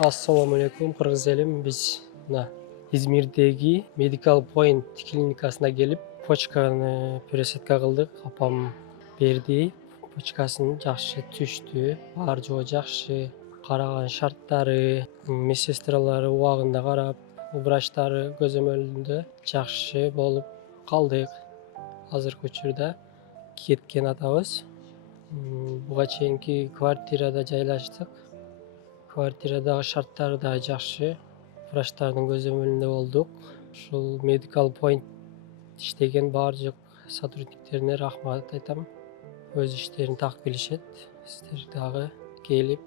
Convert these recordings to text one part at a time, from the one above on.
Assalamu alaikum, Kırgız elim. Biz İzmir'deki Medical Point klinikasına gelip poçkаны пересадка кылдык. Апам берди. Почкасын жакшы түштү. Баары жоо жакшы. Караган шарттары, медсестралары убагында карап, врачтары көзөмөлүндө жакшы болуп калдык. Азыркы учурда кеткен атабыз. Буга чейинки квартирада жайлаштык. Квартирадагы шарттары да жакшы. Врачтардын көзөмөлүндө болдук. Ушул Medical Point иштеген баардык сотрудниктерине рахмат айтам. Өз иштерин так билишет. Сиздер дагы келип,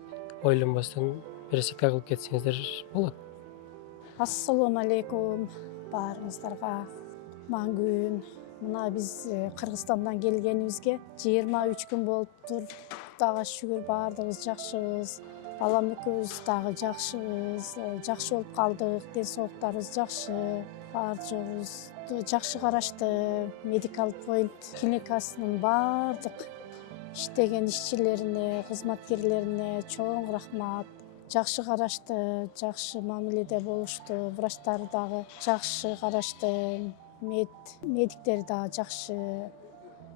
ойлонбостон пересадка кылып кетсеңиздер болот. Ассаламу алейкум баарыңыздарга. Маңгүн. Мына биз Кыргызстандан келгенибизге 23 күн болуптур. Кудайга шүгүр баардыгыбыз жакшыбыз. Балам экөөбүз дагы жакшыбыз. Жакшы болуп калдык. Ден соолуктарыбыз жакшы. Баардыгыбызды жакшы карашты. Medical Point клиникасынын баардык иштеген ишчилерине, кызматкерлерине чоң рахмат. Жакшы карашты, жакшы мамиледе болушту. Врачтар дагы жакшы карашты. Медиктер дагы жакшы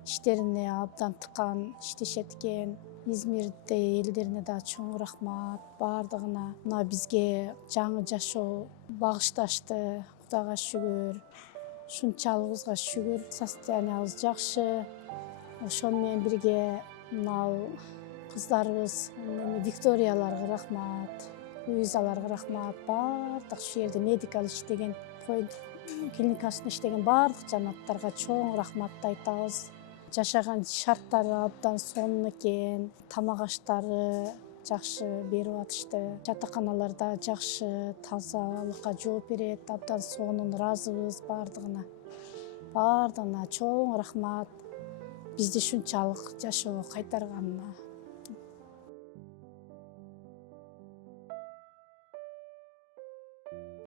иштерине абдан тыккан иштешет экен. Измирде элдерине дагы чоң рахмат баардыгына. Мына бизге жаңы жашоо багышташты. Кудайга шүгүр. Ушунчалыгыбызга шүгүр. Состояниябыз жакшы. Ошону менен бирге мына кыздарыбыз, Викторияларга рахмат, Луизаларга рахмат. Баардык ушул жерде медикал иштеген, клиникасында иштеген баардык жанаттарга чоң рахматты айтабыз. Жашаган шарттары абдан сонун экен. Тамак аштары жакшы берип атышты. Жатаканаларда жакшы тазалыкка жооп берет. Абдан сонун ыраазыбыз баардыгына. Баардыгына чоң рахмат. Бизди ушунчалык жашоого кайтарганына.